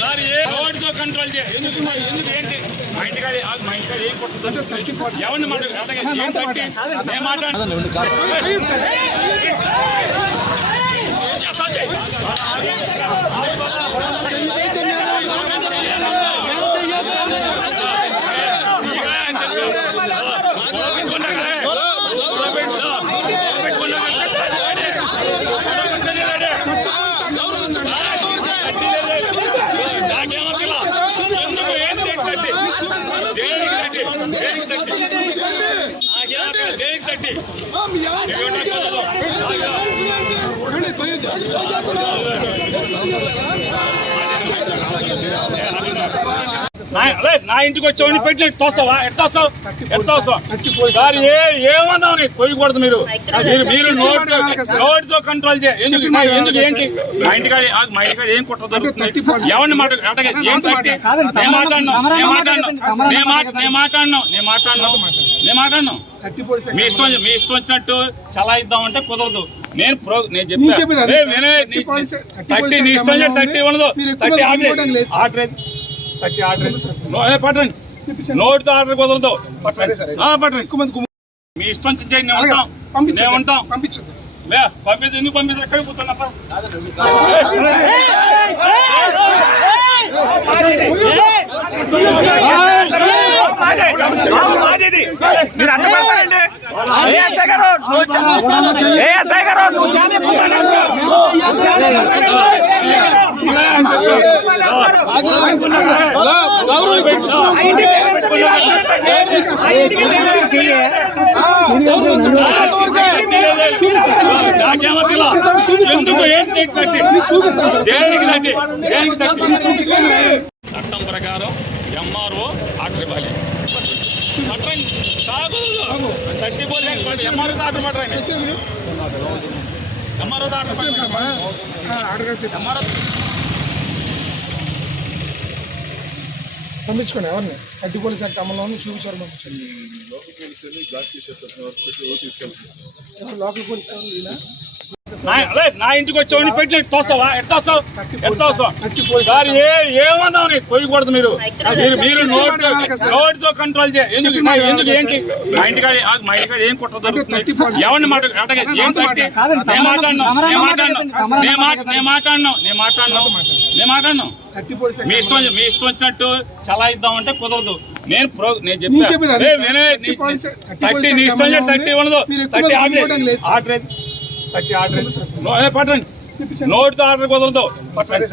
Sir ఏ రోడ్తో control చేయ ఎందుకు ఏంటి మా ఇంటికాడ ఏం కొడుతుంది ఎవరిని నా ఇంటికి వచ్చి పెట్టి తోస్తావా ఎట్లా సార్ ఏమన్నా కొయ్యకూడదు మీరు నోటితో కంట్రోల్ చేయ ఎందుకు ఏంటి మా ఇంటికాడ ఏం కుట్ర ఎవరిని మాట్లాడినాం మీ ఇష్టం వచ్చినట్టు చలాయిద్దామంటే కుదరదు. నేను చెప్పాను నీ ఇష్టం 30 ఉండదు 30 ఆర్డర్ పట్టండి నోటితో ఆర్డర్ కుదరదు పట్టండి మీ ఇష్టం చేయండి మేము ఉంటాం పంపించండి ఎందుకు పంపిస్తారు ఎక్కడికి పోతున్నా మీరు అడ్డుపడతారండి ఎందుకు చట్టం ప్రకారం ఎంఆర్ఓ ఆర్డర్ ఇవ్వాలి. పంపించుకోండి ఎవరిని అడ్డు పోలీసు యాక్ట్ అమలులో చూపించారు పంపించండి. లోకల్ పోలీసు నా ఇంటికి వచ్చి పెట్టి తోస్తావా ఎట్లా సార్ ఏమన్నా కొయ్యకూడదు మీరు నోటితో కంట్రోల్ చేయ ఎందుకు ఏంటి మా ఇంటికాడ ఏం కుట్ర ఎవరిని మాట్లాడినాం మీ ఇష్టం వచ్చినట్టు చలాయిద్దామంటే కుదరదు. నేను చెప్పాను నీ ఇష్టం 30 ఉండదు 30 ఆర్డర్ పట్టండి నోటితో ఆర్డర్ కుదరదు పట్టండి